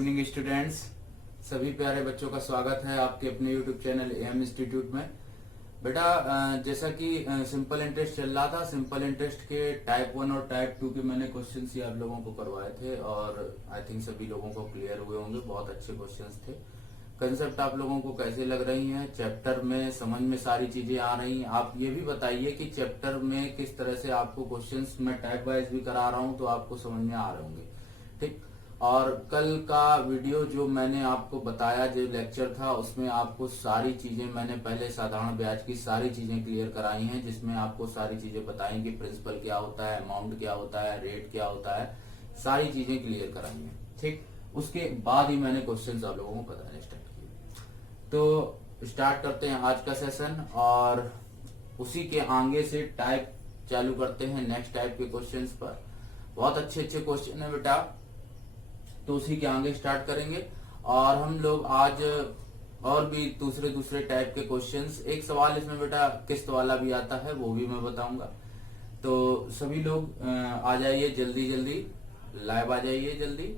Evening students. सभी प्यारे बच्चों का स्वागत है आपके अपने यूट्यूब चैनल एम इंस्टीट्यूट में। बेटा जैसा कि सिंपल इंटरेस्ट चल रहा था, सिंपल इंटरेस्ट के टाइप 1 और टाइप 2 के मैंने क्वेश्चंस ही आप लोगों को करवाए थे और आई थिंक सभी लोगों को क्लियर हुए होंगे। बहुत अच्छे क्वेश्चंस थे। कंसेप्ट आप लोगों को कैसे लग रही हैं, चैप्टर में समझ में सारी चीजें आ रही हैं। आप ये भी बताइए कि चैप्टर में किस तरह से आपको क्वेश्चंस मैं टाइप वाइज भी करा रहा हूं तो आपको समझ में आ रहे होंगे। ठीक। और कल का वीडियो जो मैंने आपको बताया, जो लेक्चर था, उसमें आपको सारी चीजें मैंने पहले साधारण ब्याज की सारी चीजें क्लियर कराई हैं, जिसमें आपको सारी चीजें बताई कि प्रिंसिपल क्या होता है, अमाउंट क्या होता है, रेट क्या होता है, सारी चीजें क्लियर कराई हैं। ठीक। उसके बाद ही मैंने क्वेश्चन आप लोगों को बताने स्टार्ट किए। तो स्टार्ट करते हैं आज का सेशन और उसी के आगे से टाइप चालू करते हैं नेक्स्ट टाइप के क्वेश्चंस पर। बहुत अच्छे अच्छे क्वेश्चन है बेटा, तो उसी के आगे स्टार्ट करेंगे। और हम लोग आज और भी दूसरे टाइप के क्वेश्चंस, एक सवाल इसमें बेटा किस्त वाला भी आता है, वो भी मैं बताऊंगा। तो सभी लोग आ जाइए जल्दी जल्दी, लाइव आ जाइए जल्दी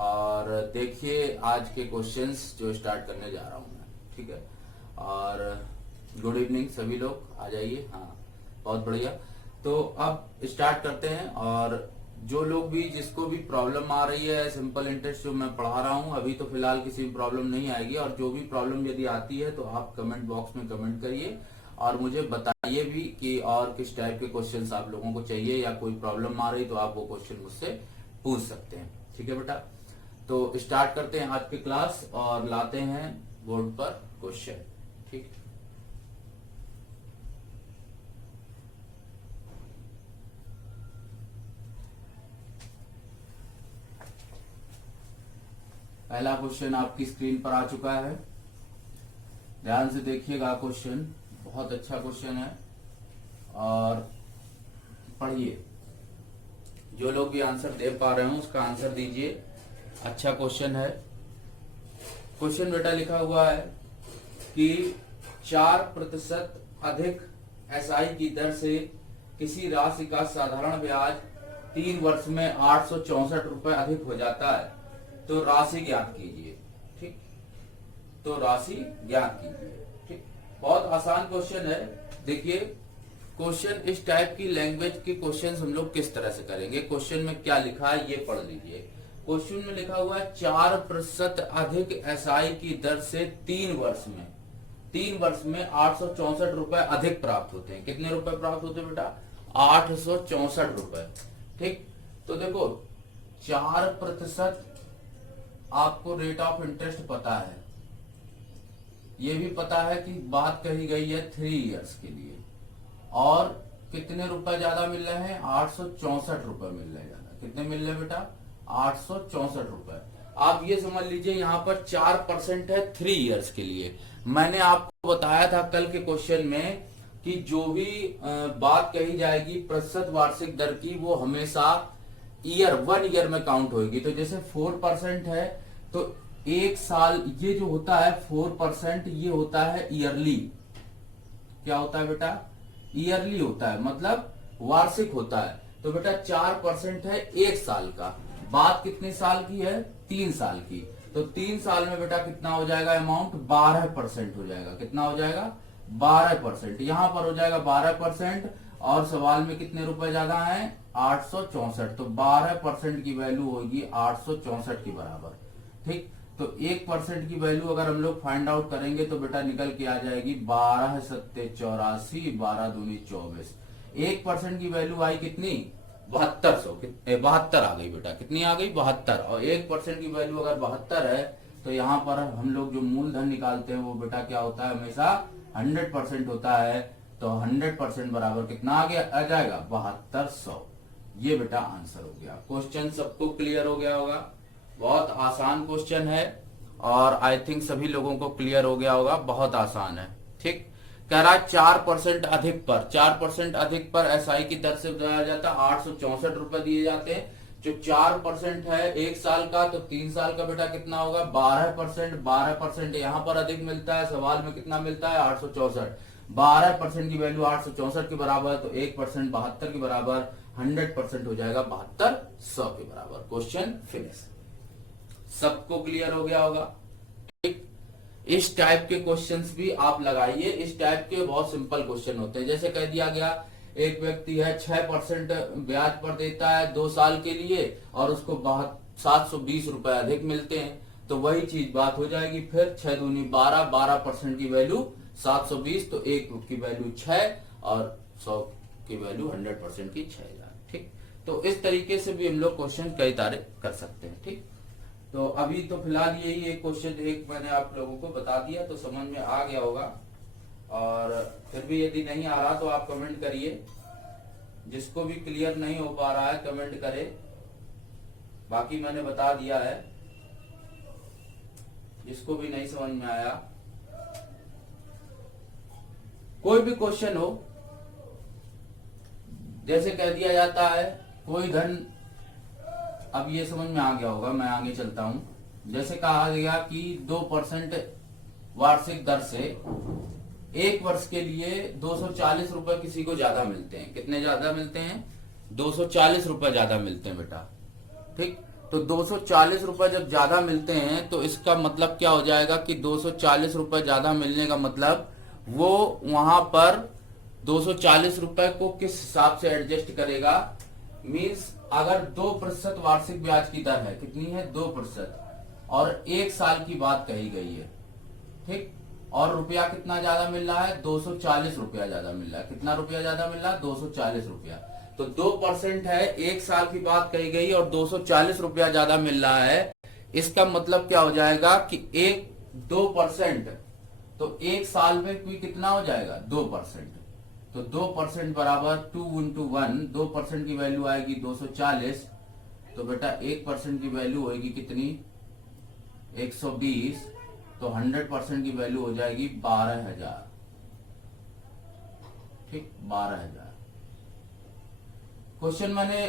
और देखिए आज के क्वेश्चंस जो स्टार्ट करने जा रहा हूं मैं। ठीक है। और गुड इवनिंग सभी लोग आ जाइए। हाँ, बहुत बढ़िया। तो अब स्टार्ट करते हैं और जो लोग भी, जिसको भी प्रॉब्लम आ रही है सिंपल इंटरेस्ट जो मैं पढ़ा रहा हूं, अभी तो फिलहाल किसी प्रॉब्लम नहीं आएगी, और जो भी प्रॉब्लम यदि आती है तो आप कमेंट बॉक्स में कमेंट करिए और मुझे बताइए भी कि और किस टाइप के क्वेश्चंस आप लोगों को चाहिए, या कोई प्रॉब्लम आ रही तो आप वो क्वेश्चन मुझसे पूछ सकते हैं। ठीक है बेटा। तो स्टार्ट करते हैं आज की क्लास और लाते हैं बोर्ड पर क्वेश्चन। ठीक। पहला क्वेश्चन आपकी स्क्रीन पर आ चुका है, ध्यान से देखिएगा। क्वेश्चन बहुत अच्छा क्वेश्चन है और पढ़िए। जो लोग भी आंसर दे पा रहे हो उसका आंसर दीजिए। अच्छा क्वेश्चन है। क्वेश्चन बेटा लिखा हुआ है कि 4% अधिक एसआई की दर से किसी राशि का साधारण ब्याज 3 वर्ष में 864 रुपए अधिक हो जाता है, तो राशि ज्ञात कीजिए। ठीक। तो राशि ज्ञात कीजिए। ठीक। बहुत आसान क्वेश्चन है। देखिए क्वेश्चन इस टाइप की लैंग्वेज के क्वेश्चन हम लोग किस तरह से करेंगे। क्वेश्चन में क्या लिखा है ये पढ़ लीजिए। क्वेश्चन में लिखा हुआ है 4% अधिक एसआई की दर से 3 वर्ष में 864 रुपए अधिक प्राप्त होते हैं। कितने रुपए प्राप्त होते हैं बेटा? 864 रुपए। ठीक। तो देखो 4% आपको रेट ऑफ इंटरेस्ट पता है, ये भी पता है कि बात कही गई है 3 इयर्स के लिए, और कितने रुपए ज्यादा मिल रहे हैं? 864 रुपए मिल रहे हैं ज्यादा। कितने मिल रहे हैं बेटा? 864 रुपए। आप ये समझ लीजिए यहाँ पर 4% है 3 इयर्स के लिए। मैंने आपको बताया था कल के क्वेश्चन में कि जो भी बात कही जाएगी प्रतिशत वार्षिक दर की, वो हमेशा 1 ईयर में काउंट होगी। तो जैसे 4% है तो एक साल, ये जो होता है 4%, ये होता है ईयरली। क्या होता है बेटा? ईयरली होता है, मतलब वार्षिक होता है। तो बेटा 4% है एक साल का। बात कितने साल की है? 3 साल की। तो 3 साल में बेटा कितना हो जाएगा अमाउंट? 12% हो जाएगा। कितना हो जाएगा? 12%। यहां पर हो जाएगा 12%, और सवाल में कितने रुपए ज्यादा है? 864। तो 12% की वैल्यू होगी 864 के बराबर। ठीक। तो 1% की वैल्यू अगर हम लोग फाइंड आउट करेंगे तो बेटा निकल के आ जाएगी 12 सत्ते 84, 12 दूनी 24। 1% की वैल्यू आई कितनी? 72 आ गई बेटा। कितनी आ गई? 72। और 1% की वैल्यू अगर 72 है तो यहाँ पर हम लोग जो मूलधन निकालते हैं वो बेटा क्या होता है? हमेशा 100% होता है। तो 100% बराबर कितना आ जाएगा? 7200। ये बेटा आंसर हो गया। क्वेश्चन सबको क्लियर हो गया होगा। बहुत आसान क्वेश्चन है और आई थिंक सभी लोगों को क्लियर हो गया होगा। बहुत आसान है। ठीक। कह रहा है 4% अधिक पर एसआई की दर से दिया जाता है 864 रुपए दिए जाते हैं। जो 4% है एक साल का, तो 3 साल का बेटा कितना होगा? 12%। 12% यहाँ पर अधिक मिलता है, सवाल में कितना मिलता है? 864। 12% की वैल्यू 864 के बराबर, तो 1% 72 के बराबर, 100% हो जाएगा 7200 के बराबर। Question finish. सबको क्लियर हो गया होगा। ठीक, इस टाइप के क्वेश्चंस भी आप लगाइए। इस टाइप के बहुत सिंपल क्वेश्चन होते हैं। जैसे कह दिया गया एक व्यक्ति है 6% ब्याज पर देता है 2 साल के लिए और उसको 720 रुपए अधिक मिलते हैं, तो वही चीज बात हो जाएगी। फिर 6 दूनी 12, 12% की वैल्यू 720, तो 1 की वैल्यू 6 और 100 की वैल्यू 100% की 6000। ठीक, तो इस तरीके से भी हम लोग क्वेश्चन कई तारे कर सकते हैं। ठीक, तो अभी तो फिलहाल यही एक क्वेश्चन एक मैंने आप लोगों को बता दिया, तो समझ में आ गया होगा। और फिर भी यदि नहीं आ रहा तो आप कमेंट करिए। जिसको भी क्लियर नहीं हो पा रहा है कमेंट करे, बाकी मैंने बता दिया है। जिसको भी नहीं समझ में आया, कोई भी क्वेश्चन हो, जैसे कह दिया जाता है कोई धन, अब ये समझ में आ गया होगा, मैं आगे चलता हूं। जैसे कहा गया कि 2% वार्षिक दर से 1 वर्ष के लिए 240 रुपए किसी को ज्यादा मिलते हैं। कितने ज्यादा मिलते हैं? 240 रुपए ज्यादा मिलते हैं बेटा। ठीक, तो 240 रुपए जब ज्यादा मिलते हैं तो इसका मतलब क्या हो जाएगा कि 240 रुपए ज्यादा मिलने का मतलब वो वहां पर 240 रुपए को किस हिसाब से एडजस्ट करेगा। मीन्स अगर 2% वार्षिक ब्याज की दर है, कितनी है? 2%, और 1 साल की बात कही गई है। ठीक, और रुपया कितना ज्यादा मिल रहा है? 240 रुपया ज्यादा मिल रहा है। कितना रुपया ज्यादा मिल रहा है? 240 रुपया। तो 2% है, 1 साल की बात कही गई और 240 रुपया ज्यादा मिल रहा है। इसका मतलब क्या हो जाएगा कि 2%, तो 1 साल में भी कितना हो जाएगा? 2%। तो 2% बराबर 2 × 1, 2% की वैल्यू आएगी 240। तो बेटा 1% की वैल्यू होगी कितनी? 120। तो 100% की वैल्यू हो जाएगी 12,000। ठीक, 12,000। क्वेश्चन मैंने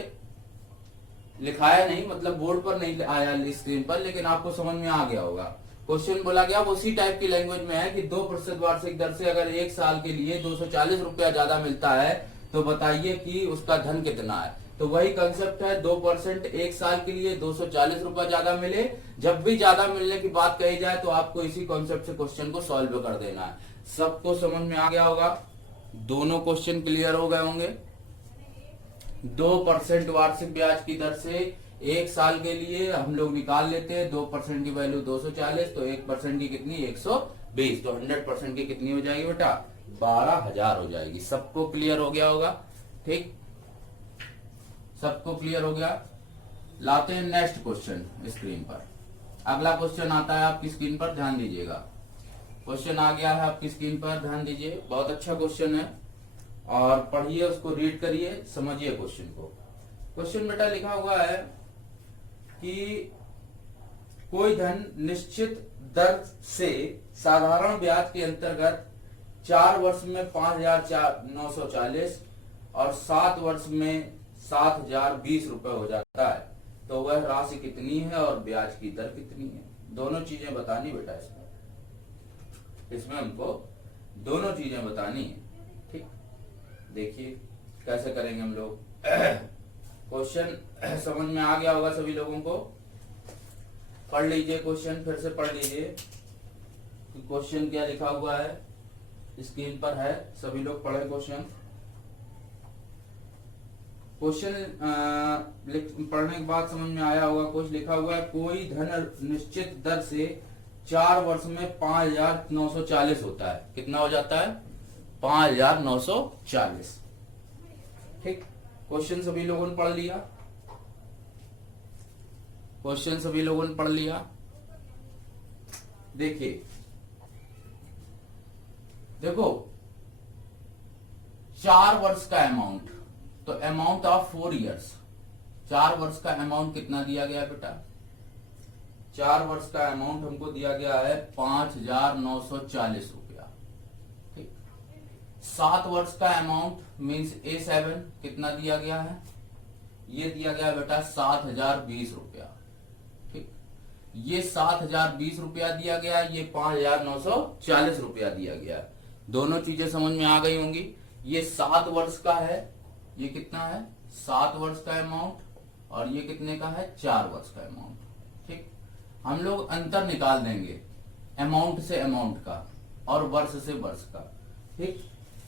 लिखाया नहीं, मतलब बोर्ड पर नहीं आया स्क्रीन पर, लेकिन आपको समझ में आ गया होगा। क्वेश्चन बोला गया वो उसी टाइप की लैंग्वेज में है कि 2% वार्षिक दर से अगर 1 साल के लिए 240 रुपया ज्यादा मिलता है तो बताइए कि उसका धन कितना है। तो वही कंसेप्ट है, 2% 1 साल के लिए 240 रुपया ज्यादा मिले। जब भी ज्यादा मिलने की बात कही जाए तो आपको इसी कॉन्सेप्ट से क्वेश्चन को सॉल्व कर देना है। सबको समझ में आ गया होगा? दोनों क्वेश्चन क्लियर हो गए होंगे। 2% वार्षिक ब्याज की दर से 1 साल के लिए हम लोग निकाल लेते हैं। 2% की वैल्यू 240, तो 1% की कितनी? 120। तो 100% की कितनी हो जाएगी बेटा? 12,000 हो जाएगी। सबको क्लियर हो गया होगा? ठीक, सबको क्लियर हो गया। लाते हैं नेक्स्ट क्वेश्चन स्क्रीन पर। अगला क्वेश्चन आता है आपकी स्क्रीन पर, ध्यान दीजिएगा। क्वेश्चन आ गया है आपकी स्क्रीन पर, ध्यान दीजिए। बहुत अच्छा क्वेश्चन है और पढ़िए, उसको रीड करिए, समझिए क्वेश्चन को। क्वेश्चन बेटा लिखा हुआ है कि कोई धन निश्चित दर से साधारण ब्याज के अंतर्गत 4 वर्ष में 5,940 और 7 वर्ष में 7,020 रुपए हो जाता है, तो वह राशि कितनी है और ब्याज की दर कितनी है? दोनों चीजें बतानी बेटा। इसमें हमको दोनों चीजें बतानी है। ठीक, देखिए कैसे करेंगे हम लोग। क्वेश्चन समझ में आ गया होगा सभी लोगों को? पढ़ लीजिए क्वेश्चन, फिर से पढ़ लीजिए कि क्वेश्चन क्या लिखा हुआ है। स्क्रीन पर है, सभी लोग पढ़े क्वेश्चन। क्वेश्चन पढ़ने के बाद समझ में आया होगा। कुछ लिखा हुआ है, कोई धन निश्चित दर से 4 वर्ष में 5,940 होता है। कितना हो जाता है? 5,940। ठीक, क्वेश्चन सभी लोगों ने पढ़ लिया? क्वेश्चन सभी लोगों ने पढ़ लिया? देखिए, देखो 4 वर्ष का अमाउंट, तो अमाउंट ऑफ 4 इयर्स, 4 वर्ष का अमाउंट कितना दिया गया बेटा? 4 वर्ष का अमाउंट हमको दिया गया है 5,940 रुपया। ठीक, 7 वर्ष का अमाउंट मीन्स A7 कितना दिया गया है? ये दिया गया बेटा 7,020 रुपया। ठीक, ये 7,020 रुपया दिया गया, ये 5,940 रुपया दिया गया। दोनों चीजें समझ में आ गई होंगी। ये 7 वर्ष का है, ये कितना है? 7 वर्ष का अमाउंट, और ये कितने का है? 4 वर्ष का अमाउंट। ठीक, हम लोग अंतर निकाल देंगे अमाउंट से अमाउंट का और वर्ष से वर्ष का। ठीक,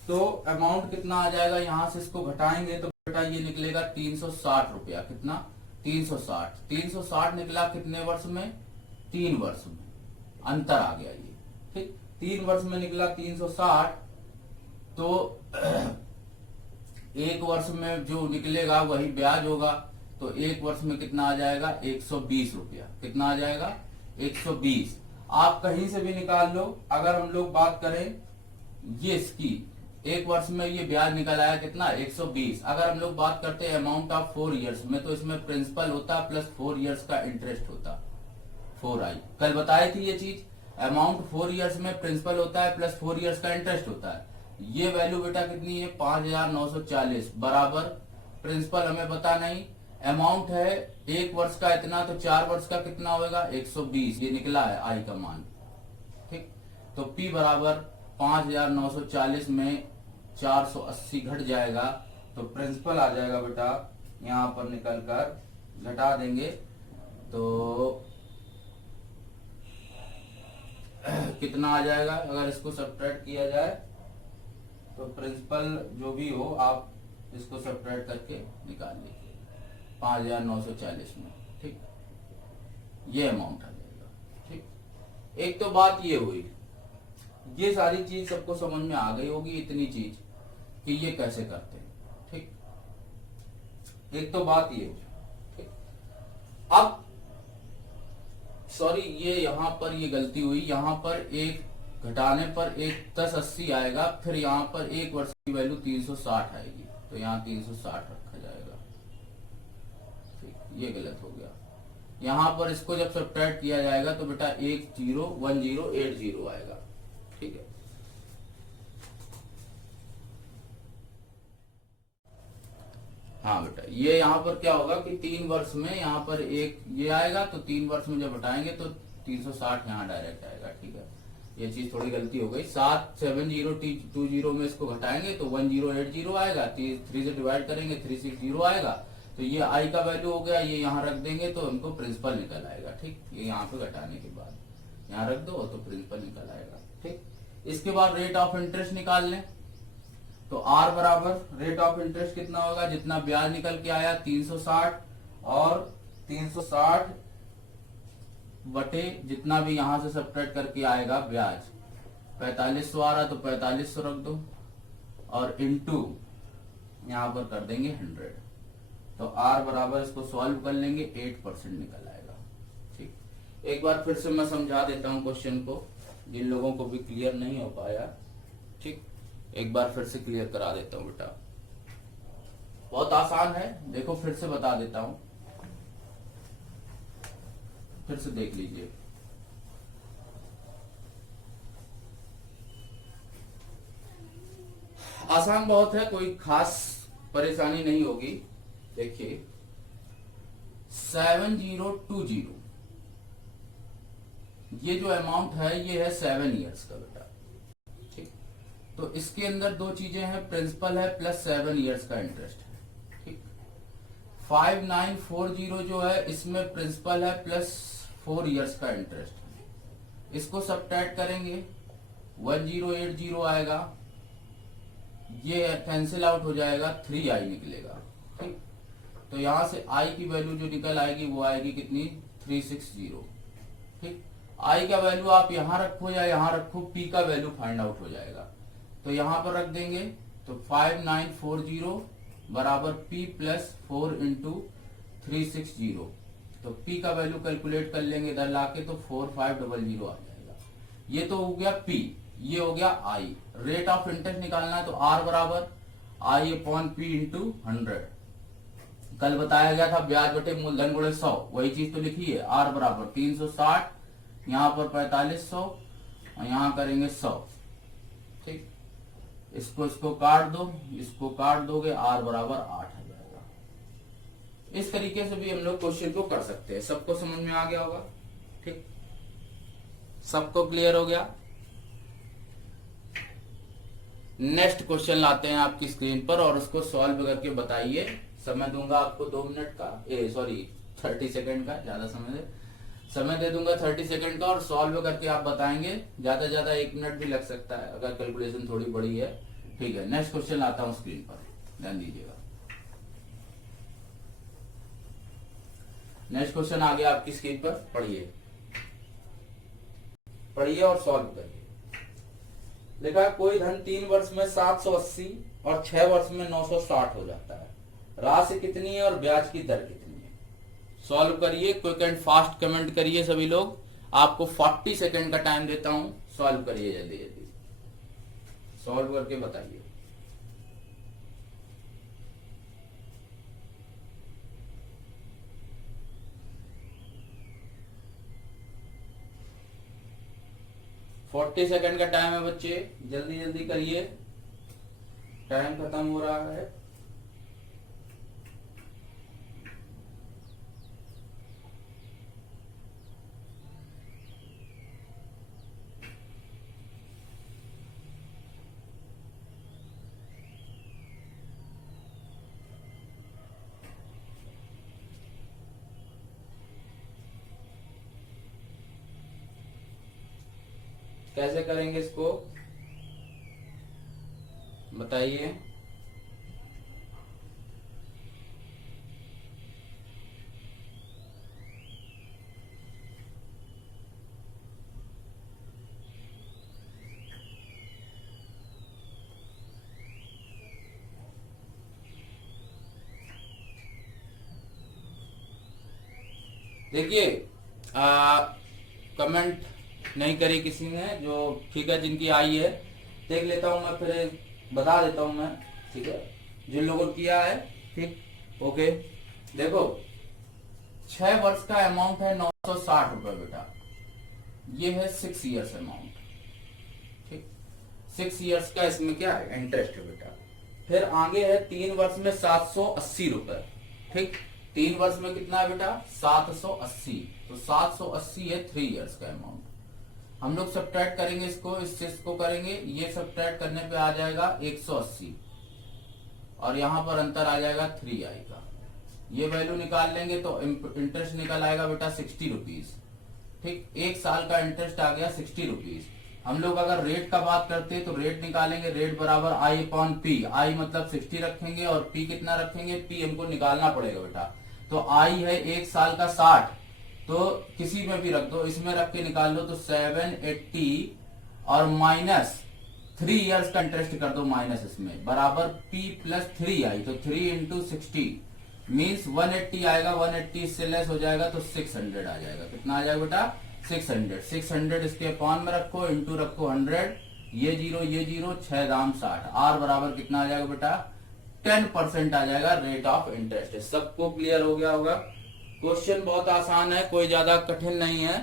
तो अमाउंट कितना आ जाएगा, यहां से इसको घटाएंगे तो बेटा ये निकलेगा 360 रुपया। कितना, 360। 360 निकला कितने वर्ष में, 3 वर्ष में, अंतर आ गया ये। ठीक, 3 वर्ष में निकला 360, तो एक वर्ष में जो निकलेगा वही ब्याज होगा, तो एक वर्ष में कितना आ जाएगा, 120 रुपया। कितना आ जाएगा, 120। आप कहीं से भी निकाल लो। अगर हम लोग बात करें ये इसकी, एक वर्ष में ये ब्याज निकल आया कितना, 120। अगर हम लोग बात करते हैं अमाउंट ऑफ 4 इयर्स में, तो इसमें प्रिंसिपल होता प्लस 4 इयर्स का इंटरेस्ट होता, 4i। कल बताई थी ये चीज, अमाउंट 4 इयर्स में प्रिंसिपल होता है प्लस 4 इयर्स का इंटरेस्ट होता है। ये वैल्यू बेटा कितनी है, 5940 बराबर प्रिंसिपल हमें पता नहीं, अमाउंट है एक वर्ष का इतना, तो 4 वर्ष का कितना होगा, 120। ये निकला है आई का मान। ठीक, तो P बराबर 5940 में 480 घट जाएगा, तो प्रिंसिपल आ जाएगा बेटा यहां पर निकल कर घटा देंगे तो कितना आ जाएगा, अगर इसको सब्ट्रैक्ट किया जाए तो प्रिंसिपल जो भी हो आप इसको सब्ट्रैक्ट करके निकाल लीजिए 5940 में। ठीक, ये अमाउंट आ जाएगा। ठीक, एक तो बात ये हुई, ये सारी चीज सबको समझ में आ गई होगी, इतनी चीज कि ये कैसे करते हैं। ठीक, एक तो बात ये हुई। ठीक, अब सॉरी ये यहां पर ये गलती हुई, यहां पर एक घटाने पर एक 1080 आएगा, फिर यहां पर एक वर्ष की वैल्यू 360 आएगी, तो यहाँ 360 रखा जाएगा। ठीक, ये गलत हो गया। यहां पर इसको जब सब्ट्रैक्ट किया जाएगा तो बेटा 1080 आएगा। ठीक है, हाँ बेटा ये यहाँ पर क्या होगा कि 3 वर्ष में यहाँ पर एक ये आएगा, तो 3 वर्ष में जब हटाएंगे तो 360 यहाँ डायरेक्ट आएगा। ठीक है, ये चीज थोड़ी गलती हो गई। 77020 में इसको घटाएंगे तो 1080 आएगा, 3 से डिवाइड करेंगे 360 आएगा, तो ये आई का वैल्यू हो गया, ये यहाँ रख देंगे तो हमको प्रिंसिपल निकल आएगा। ठीक, ये यहाँ पे घटाने के बाद यहाँ रख दो तो प्रिंसिपल निकल आएगा। ठीक, इसके बाद रेट ऑफ इंटरेस्ट निकाल लें, तो R बराबर रेट ऑफ इंटरेस्ट कितना होगा, जितना ब्याज निकल के आया 360 और 360 बटे जितना भी यहां से सब्ट्रैक्ट करके आएगा ब्याज, 4500 आ रहा तो 4500 रख दो और इनटू यहां पर कर देंगे 100, तो R बराबर इसको सॉल्व कर लेंगे 8% निकल आएगा। ठीक, एक बार फिर से मैं समझा देता हूं क्वेश्चन को, जिन लोगों को भी क्लियर नहीं हो पाया। ठीक, एक बार फिर से क्लियर करा देता हूं बेटा, बहुत आसान है, देखो फिर से बता देता हूं, फिर से देख लीजिए। आसान बहुत है, कोई खास परेशानी नहीं होगी। देखिए 7020 ये जो अमाउंट है ये है 7 इयर्स का बेटा। ठीक, तो इसके अंदर दो चीजें हैं, प्रिंसिपल है प्लस 7 इयर्स का इंटरेस्ट है। ठीक, 5940 जो है इसमें प्रिंसिपल है प्लस 4 इयर्स का इंटरेस्ट है। इसको सब्ट्रैक्ट करेंगे 1080 आएगा, ये कैंसिल आउट हो जाएगा, 3i निकलेगा। ठीक, तो यहां से i की वैल्यू जो निकल आएगी वो आएगी कितनी, 360। ठीक, i का वैल्यू आप यहां रखो या यहां रखो, p का वैल्यू फाइंड आउट हो जाएगा, तो यहां पर रख देंगे, तो 5940 बराबर p प्लस 4 इंटू 360, तो p का वैल्यू कैलकुलेट कर लेंगे इधर लाके, तो 4500 आ जाएगा। ये तो हो गया p, ये हो गया i। रेट ऑफ इंटरेस्ट निकालना है तो r बराबर i अपॉन p इंटू 100। कल बताया गया था ब्याज बटे मूलधन गुणे 100, वही चीज तो लिखी है। r बराबर 360, यहाँ पर 4500 और यहाँ करेंगे 100। ठीक, इसको काट दो, इसको काट दोगे, r बराबर 8 आ जाएगा। इस तरीके से भी हम लोग क्वेश्चन को कर सकते हैं। सबको समझ में आ गया होगा? ठीक, सबको क्लियर हो गया? नेक्स्ट क्वेश्चन लाते हैं आपकी स्क्रीन पर और उसको सॉल्व करके बताइए। समय दूंगा आपको 2 मिनट का, 30 सेकंड का, ज्यादा समय दे। समय दे दूंगा 30 सेकंड का और सॉल्व करके आप बताएंगे। ज्यादा से ज्यादा 1 मिनट भी लग सकता है अगर कैलकुलेशन थोड़ी बड़ी है। ठीक है, नेक्स्ट क्वेश्चन लाता हूं स्क्रीन पर, ध्यान दीजिएगा। नेक्स्ट क्वेश्चन आ गया आपकी स्क्रीन पर, पढ़िए पढ़िए और सॉल्व करिए। लिखा कोई धन 3 वर्ष में 780 और 6 वर्ष में 960 हो जाता है, राशि कितनी है और ब्याज की दर कितनी है? सॉल्व करिए, क्विक एंड फास्ट कमेंट करिए सभी लोग। आपको 40 सेकंड का टाइम देता हूं, सॉल्व करिए जल्दी जल्दी, सॉल्व करके बताइए। फोर्टी सेकंड का टाइम है बच्चे, जल्दी जल्दी करिए, टाइम खत्म हो रहा है। कैसे करेंगे इसको बताइए। देखिए कमेंट नहीं करी किसी ने, जो ठीक है जिनकी आई है देख लेता हूं मैं, फिर बता देता हूं मैं, ठीक है जिन लोगों ने किया है। ठीक ओके, देखो 6 वर्ष का अमाउंट है 960 रुपए बेटा, ये है 6 इयर्स अमाउंट। ठीक 6 इयर्स का इसमें क्या है इंटरेस्ट है बेटा। फिर आगे है 3 वर्ष में 780 रुपए। ठीक 3 वर्ष में कितना है बेटा 780, तो 780 है 3 इयर्स का अमाउंट। हम लोग सब्ट्रैक्ट करेंगे इसको, इससे इसको करेंगे, ये सब्ट्रैक्ट करने पे आ जाएगा 180 और यहां पर अंतर आ जाएगा 3i का। ये वैल्यू निकाल लेंगे तो इंटरेस्ट निकल आएगा बेटा 60 रुपीज। ठीक 1 साल का इंटरेस्ट आ गया 60 रुपीज। हम लोग अगर रेट का बात करते हैं तो रेट निकालेंगे, रेट बराबर आई अपॉन पी। आई मतलब 60 रखेंगे और पी कितना रखेंगे, पी हमको निकालना पड़ेगा बेटा। तो आई है 1 साल का 60, तो किसी में भी रख दो, इसमें रख के निकाल लो तो 780 और माइनस 3 इयर्स का इंटरेस्ट कर दो माइनस इसमें, बराबर P प्लस 3i, तो 3 इंटू 60 मीन्स 180 आएगा। 180 इससे लेस हो जाएगा तो 600 आ जाएगा। कितना आ जाएगा बेटा 600। 600 इसके अपॉन में रखो, इंटू रखो 100, ये जीरो 6 दाम 60, आर बराबर कितना आ जाएगा बेटा 10% आ जाएगा रेट ऑफ इंटरेस्ट। सबको क्लियर हो गया होगा। क्वेश्चन बहुत आसान है, कोई ज्यादा कठिन नहीं है,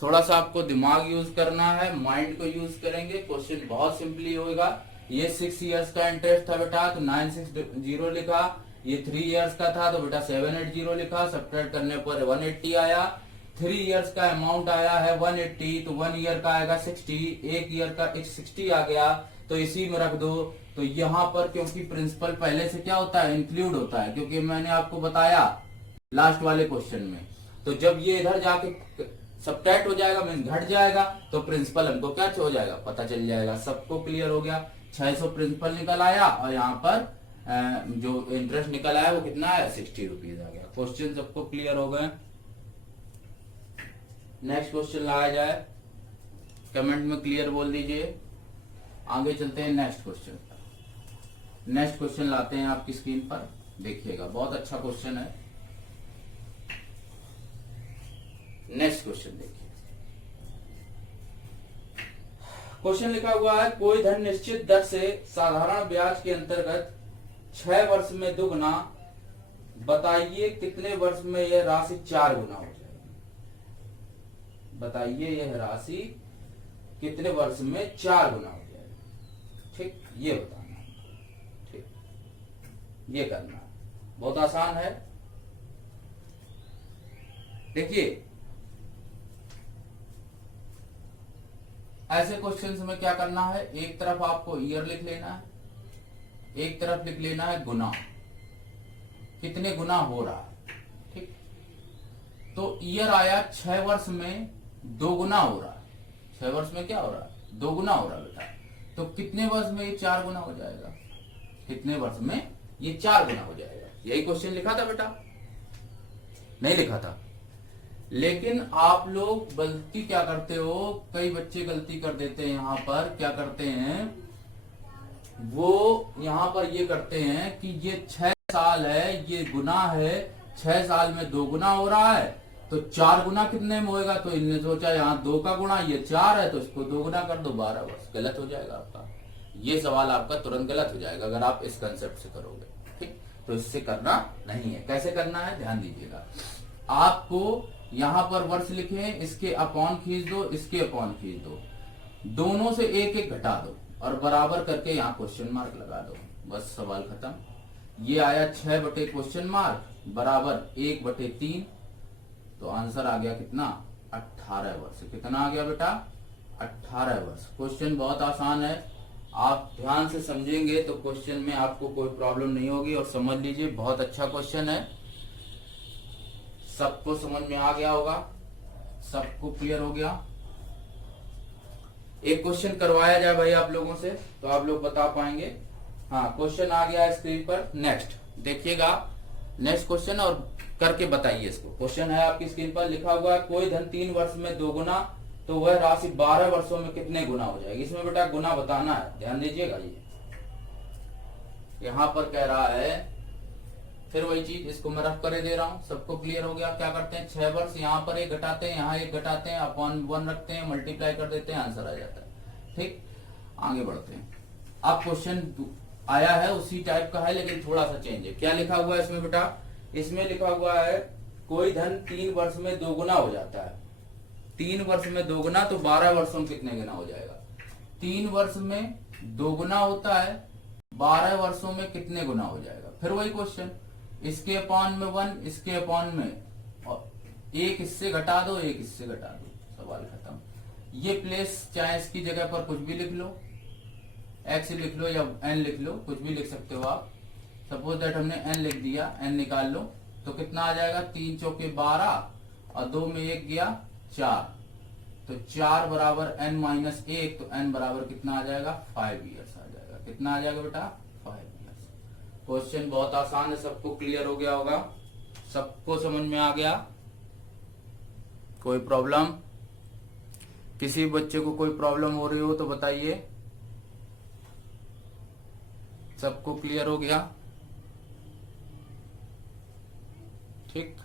थोड़ा सा आपको दिमाग यूज करना है, माइंड को यूज करेंगे, क्वेश्चन बहुत सिंपली होगा। ये 6 इयर्स का इंटरेस्ट था बेटा तो 960 लिखा, ये 3 इयर्स का था तो बेटा 780 लिखा, सब्ट्रैक्ट करने पर 180 आया। 3 इयर्स का अमाउंट आया है 180, तो 1 ईयर का आएगा 60, 1 ईयर का 60 आ गया तो इसी में रख दो। तो यहाँ पर क्योंकि प्रिंसिपल पहले से क्या होता है इंक्लूड होता है, क्योंकि मैंने आपको बताया लास्ट वाले क्वेश्चन में, तो जब ये इधर जाके सब्ट्रैक्ट हो जाएगा मीन घट जाएगा तो प्रिंसिपल हमको क्या हो जाएगा पता चल जाएगा। सबको क्लियर हो गया। 600 प्रिंसिपल निकल आया और यहाँ पर जो इंटरेस्ट निकल आया वो कितना है 60 रुपीज आ गया। क्वेश्चन सबको क्लियर हो गए। नेक्स्ट क्वेश्चन लाया जाए, कमेंट में क्लियर बोल दीजिए। आगे चलते हैं नेक्स्ट क्वेश्चन पर। नेक्स्ट क्वेश्चन लाते हैं आपकी स्क्रीन पर, देखिएगा बहुत अच्छा क्वेश्चन है। नेक्स्ट क्वेश्चन देखिए, क्वेश्चन लिखा हुआ है कोई धन निश्चित दर से साधारण ब्याज के अंतर्गत 6 वर्ष में दुगना, बताइए कितने वर्ष में यह राशि 4 गुना हो जाएगी। बताइए यह राशि कितने वर्ष में 4 गुना हो जाएगी। ठीक ये बताना, ठीक ये करना बहुत आसान है। देखिए ऐसे क्वेश्चंस में क्या करना है, एक तरफ आपको ईयर लिख लेना है, एक तरफ लिख लेना है गुना, कितने गुना हो रहा है। ठीक तो ईयर आया 6 वर्ष में 2 गुना हो रहा है। 6 वर्ष में क्या हो रहा है? 2 गुना हो रहा है बेटा। तो कितने वर्ष में ये 4 गुना हो जाएगा? कितने वर्ष में ये 4 गुना हो जाएगा? यही क्वेश्चन लिखा था बेटा, नहीं लिखा था? लेकिन आप लोग गलती क्या करते हो, कई बच्चे गलती कर देते हैं। यहाँ पर क्या करते हैं, वो यहाँ पर ये करते हैं कि ये 6 साल है, ये गुना है, 6 साल में 2 गुना हो रहा है, तो 4 गुना कितने में होएगा? तो इनने सोचा यहाँ 2 का गुणा, ये 4 है, तो इसको 2 गुना कर दो, 12 वर्ष। गलत हो जाएगा आपका ये सवाल, आपका तुरंत गलत हो जाएगा अगर आप इस कंसेप्ट से करोगे। ठीक, तो इससे करना नहीं है। कैसे करना है ध्यान दीजिएगा। आपको यहाँ पर वर्ष लिखे, इसके अपॉन खींच दो, इसके अपॉन खींच दो, दोनों से एक एक घटा दो और बराबर करके यहाँ क्वेश्चन मार्क लगा दो, बस सवाल खत्म। ये आया 6 बटे क्वेश्चन मार्क बराबर 1 बटे 3, तो आंसर आ गया कितना? 18 वर्ष। कितना आ गया बेटा? 18 वर्ष। क्वेश्चन बहुत आसान है, आप ध्यान से समझेंगे तो क्वेश्चन में आपको कोई प्रॉब्लम नहीं होगी। और समझ लीजिए बहुत अच्छा क्वेश्चन है, सबको समझ में आ गया होगा, सबको क्लियर हो गया। एक क्वेश्चन करवाया जाए भाई आप लोगों से तो आप लोग बता पाएंगे। हाँ, क्वेश्चन आ गया है स्क्रीन पर। नेक्स्ट देखिएगा, नेक्स्ट क्वेश्चन और करके बताइए इसको। क्वेश्चन है आपकी स्क्रीन पर, लिखा हुआ है कोई धन 3 वर्ष में 2 गुना, तो वह राशि 12 वर्षों में कितने गुना हो जाएगी? इसमें बेटा गुना बताना है, ध्यान दीजिएगा। ये यहां पर कह रहा है, फिर वही चीज, इसको मैं रफ करे दे रहा हूं, सबको क्लियर हो गया। क्या करते हैं, 6 वर्ष, यहाँ पर 1 घटाते हैं, यहाँ 1 घटाते हैं, अपॉन 1 रखते हैं, मल्टीप्लाई कर देते हैं, आंसर आ जाता है। ठीक, आगे बढ़ते हैं। अब क्वेश्चन आया है उसी टाइप का है, लेकिन थोड़ा सा चेंज है। क्या लिखा हुआ है इसमें बेटा? इसमें लिखा हुआ है कोई धन 3 वर्ष में 2 गुना हो जाता है। 3 वर्ष में 2 गुना, तो 12 वर्षों में कितने गुना हो जाएगा? 3 वर्ष में 2 गुना होता है, 12 वर्षों में कितने गुना हो जाएगा? फिर वही क्वेश्चन, इसके अपॉन में 1, इसके अपॉन में, और 1 इससे घटा दो, 1 इससे घटा दो, सवाल खत्म। ये प्लेस चाहे इसकी जगह पर कुछ भी लिख लो, x लिख लो या n लिख लो, कुछ भी लिख सकते हो आप। सपोज दैट हमने n लिख दिया, n निकाल लो, तो कितना आ जाएगा? 3 चौके 12 और 2 में 1 गया 4, तो 4 बराबर n माइनस 1, तो n बराबर कितना आ जाएगा? 5 ईयर्स आ जाएगा। कितना आ जाएगा बेटा? 5 ईयर्स। क्वेश्चन बहुत आसान है, सबको क्लियर हो गया होगा, सबको समझ में आ गया? कोई प्रॉब्लम? किसी बच्चे को कोई प्रॉब्लम हो रही हो तो बताइए। सबको क्लियर हो गया? ठीक,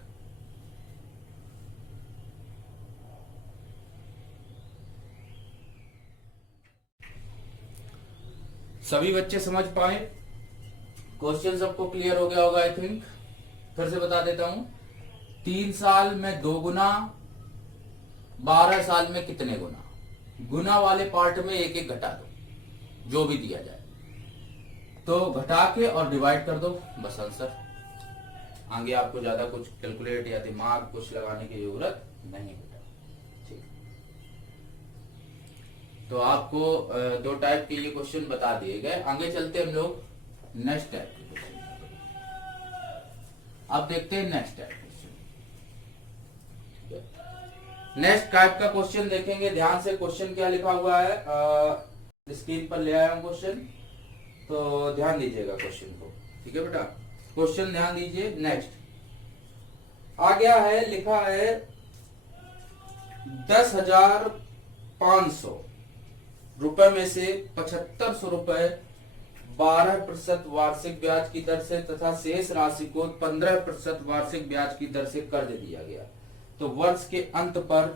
सभी बच्चे समझ पाए? क्वेश्चन सबको क्लियर हो गया होगा आई थिंक। फिर से बता देता हूं, 3 साल में 2 गुना, 12 साल में कितने गुना? गुना वाले पार्ट में 1 1 घटा दो, जो भी दिया जाए, तो घटा के और डिवाइड कर दो, बस आंसर। आगे आपको ज्यादा कुछ कैलकुलेट या दिमाग कुछ लगाने की जरूरत नहीं बेटा। ठीक, तो आपको 2 टाइप के ये क्वेश्चन बता दिए गए। आगे चलते हम लोग नेक्स्ट टाइप के क्वेश्चन। अब देखते हैं next type question. Next type का क्वेश्चन देखेंगे ध्यान से। क्वेश्चन क्या लिखा हुआ है, स्क्रीन पर ले आया हूं क्वेश्चन, तो ध्यान दीजिएगा क्वेश्चन को। ठीक है बेटा, क्वेश्चन ध्यान दीजिए। नेक्स्ट आ गया है, लिखा है 10,500 रुपए में से 7,500 रुपए 12% वार्षिक ब्याज की दर से तथा शेष राशि को 15% वार्षिक ब्याज की दर से कर्ज दिया गया, तो वर्ष के अंत पर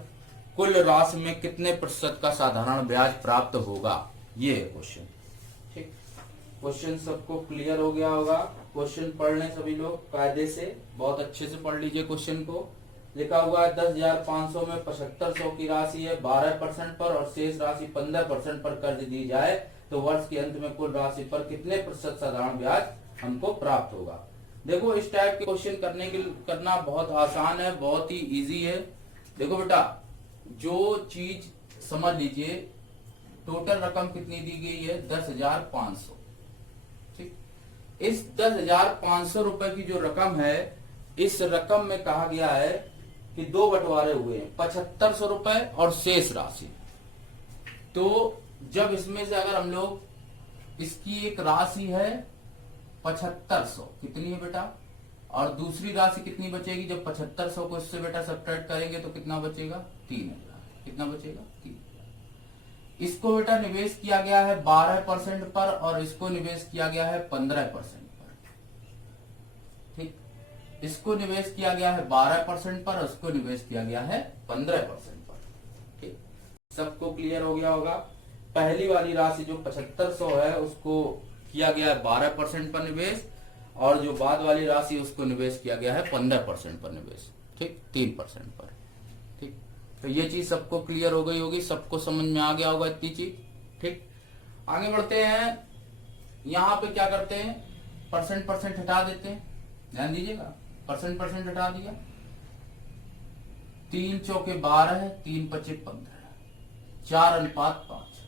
कुल राशि में कितने प्रतिशत का साधारण ब्याज प्राप्त होगा? ये है क्वेश्चन। ठीक, क्वेश्चन सबको क्लियर हो गया होगा? क्वेश्चन पढ़ लें सभी लोग कायदे से, बहुत अच्छे से पढ़ लीजिए क्वेश्चन को। लिखा हुआ है 10,500 में 7,500 की राशि है 12% पर और शेष राशि 15% पर कर्ज दी जाए, तो वर्ष के अंत में कुल राशि पर कितने प्रतिशत साधारण ब्याज हमको प्राप्त होगा? देखो, इस टाइप के क्वेश्चन करना बहुत आसान है, बहुत ही इजी है। देखो बेटा, जो चीज समझ लीजिए, टोटल रकम कितनी दी गई है? 10,500। ठीक, इस 10,500 रुपए की जो रकम है, इस रकम में कहा गया है कि दो बंटवारे हुए हैं, 7500 रुपए और शेष राशि। तो जब इसमें से अगर हम लोग इसकी एक राशि है 7500, कितनी है बेटा, और दूसरी राशि कितनी बचेगी, जब 7500 को इससे बेटा सब्ट्रैक्ट करेंगे तो कितना बचेगा, 3000। कितना बचेगा, 3000। इसको बेटा निवेश किया गया है 12% पर और इसको निवेश किया गया है 15% पर। ठीक, इसको निवेश किया गया है 12% पर, उसको निवेश किया गया है 15% पर। ठीक, सबको क्लियर हो गया होगा। पहली वाली राशि जो 7500 है उसको किया गया है 12% पर निवेश, और जो बाद वाली राशि उसको निवेश किया गया है 15% पर निवेश। ठीक, 3% पर। ठीक, तो ये चीज सबको क्लियर हो गई होगी, सबको समझ में आ गया होगा इतनी चीज। ठीक, आगे बढ़ते हैं। यहां पे क्या करते हैं, परसेंट हटा देते हैं, ध्यान दीजिएगा। परसेंट हटा दिया, 3 चौके 12, 3 पचे 15, 4:5।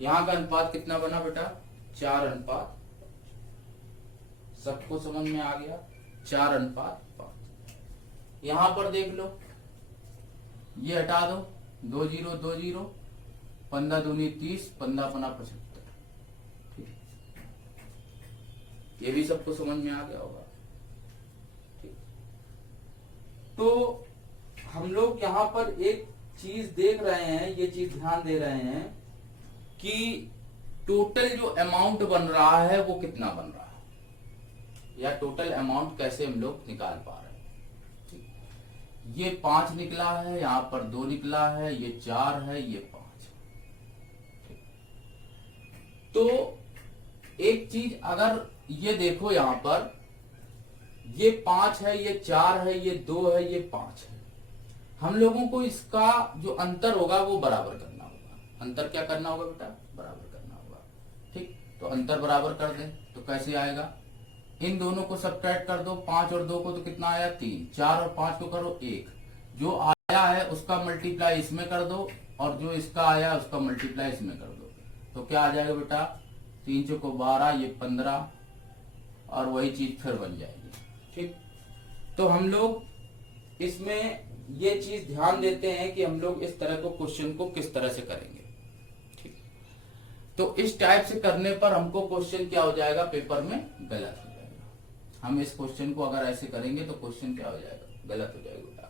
यहां का अनुपात कितना बना बेटा, 4:5। सबको समझ में आ गया, 4:5। यहां पर देख लो, ये हटा दो, 2 0 2 0, 15 दूनी 30, 15 पना 75। ठीक, ये भी सबको समझ में आ गया होगा। ठीक, तो हम लोग यहां पर एक चीज देख रहे हैं, ये चीज ध्यान दे रहे हैं कि टोटल जो अमाउंट बन रहा है वो कितना बन रहा है, या टोटल अमाउंट कैसे हम लोग निकाल पा रहे हैं। ठीक, ये 5 निकला है, यहां पर 2 निकला है, ये 4 है, ये 5। ठीक, तो एक चीज अगर ये देखो, यहां पर ये 5 है, ये 4 है, ये 2 है, ये 5 है। हम लोगों को इसका जो अंतर होगा वो बराबर करना होगा। अंतर क्या करना होगा बेटा, बराबर करना होगा। ठीक, तो अंतर बराबर कर दें तो कैसे आएगा, इन दोनों को सब्ट्रैक्ट कर दो, 5 और 2 को तो कितना आया, 3, 4 और 5 को करो 1, जो आया है उसका मल्टीप्लाई इसमें कर दो, और जो इसका आया उसका मल्टीप्लाई इसमें कर दो, तो क्या आ जाएगा बेटा, 3 चौको 12, ये 15, और वही चीज फिर बन जाएगी। ठीक, तो हम लोग इसमें ये चीज ध्यान देते हैं कि हम लोग इस तरह को क्वेश्चन को किस तरह से करेंगे। ठीक, तो इस टाइप से करने पर हमको क्वेश्चन क्या हो जाएगा, पेपर में गलत हो जाएगा। हम इस क्वेश्चन को अगर ऐसे करेंगे तो क्वेश्चन क्या हो जाएगा, गलत हो जाएगा बेटा।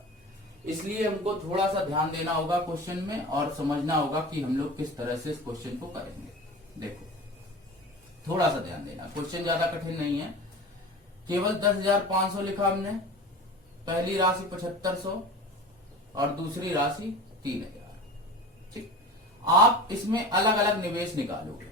इसलिए हमको थोड़ा सा ध्यान देना होगा क्वेश्चन में, और समझना होगा कि हम लोग किस तरह से इस क्वेश्चन को करेंगे। देखो, थोड़ा सा ध्यान देना, क्वेश्चन ज्यादा कठिन नहीं है। केवल 10,500 लिखा हमने, पहली राशि 7500 और दूसरी राशि 3000। ठीक, आप इसमें अलग अलग निवेश निकालोगे,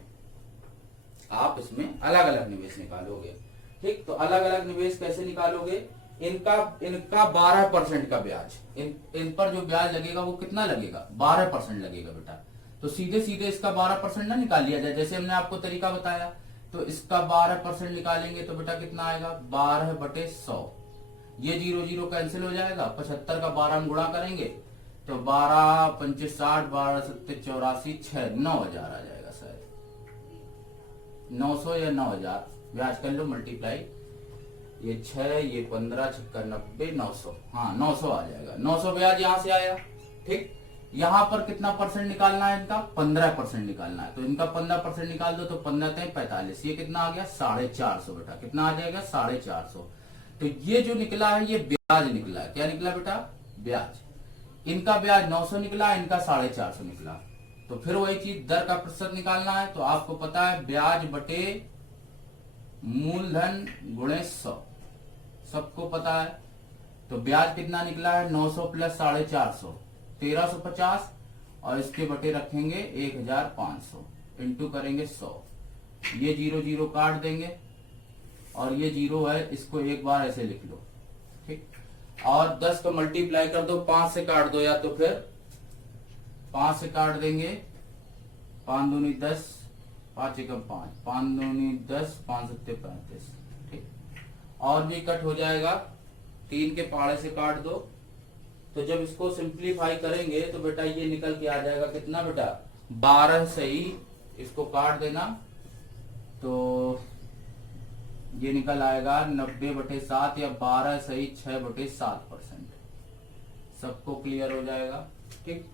आप इसमें अलग अलग निवेश निकालोगे। ठीक, तो अलग अलग निवेश कैसे निकालोगे, इनका 12% का ब्याज, इन पर जो ब्याज लगेगा वो कितना लगेगा, 12% लगेगा बेटा। तो सीधे सीधे इसका 12% ना निकाल लिया जाए, जैसे हमने आपको तरीका बताया, तो इसका 12% निकालेंगे तो बेटा कितना आएगा, 12/100। ये 0 0 कैंसिल हो जाएगा, 75 का 12 में गुणा करेंगे तो 12 पंचे 60, 12 सत्ते 84, 6, 9,000 आ जाएगा शायद, 900 या 9,000। ब्याज कर लो मल्टीप्लाई, ये 6, ये 15, 6 90, 900, हाँ 900 आ जाएगा। 900 ब्याज यहां से आया। ठीक, यहां पर कितना परसेंट निकालना है, इनका 15% निकालना है, तो इनका 15% निकाल दो तो 15 × 45, ये कितना आ गया, 450 बेटा। कितना आ जाएगा, 450। तो ये जो निकला है ये ब्याज निकला है। क्या निकला बेटा, ब्याज। इनका ब्याज 900 निकला, इनका 450 निकला। तो फिर वही चीज, दर का प्रतिशत निकालना है, तो आपको पता है ब्याज बटे मूलधन गुणे 100, सबको पता है। तो ब्याज कितना निकला है, 900 + 450, 1350, और इसके बटे रखेंगे 1500, इंटू करेंगे 100। ये 0 0 काट देंगे, और ये 0 है, इसको एक बार ऐसे लिख लो। ठीक, और 10 को मल्टीप्लाई कर दो, 5 से काट दो, या तो फिर 5 से काट देंगे, 5 दूनी 10, 5 एकम 5, 5 दूनी 10, 5 सत्ते 35। ठीक, और भी कट हो जाएगा, 3 के पाड़े से काट दो। तो जब इसको सिंप्लीफाई करेंगे तो बेटा ये निकल के आ जाएगा कितना बेटा, 12 सही, इसको काट देना तो ये निकल आएगा 90/7, या 12 सही 6/7%। सबको क्लियर हो जाएगा। ठीक,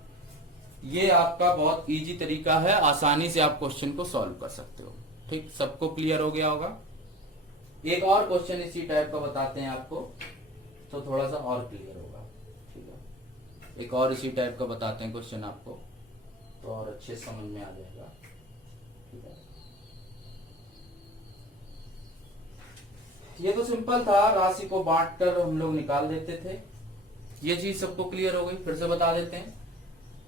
ये आपका बहुत इजी तरीका है, आसानी से आप क्वेश्चन को सॉल्व कर सकते हो। ठीक, सबको क्लियर हो गया होगा। एक और क्वेश्चन इसी टाइप का बताते हैं आपको, तो थोड़ा सा और क्लियर होगा। ठीक है, एक और इसी टाइप का बताते हैं क्वेश्चन आपको, तो और अच्छे समझ में आ जाएगा। ठीक है, ये तो सिंपल था, राशि को बांटकर हम लोग निकाल देते थे। ये चीज सबको क्लियर हो गई, फिर से बता देते हैं।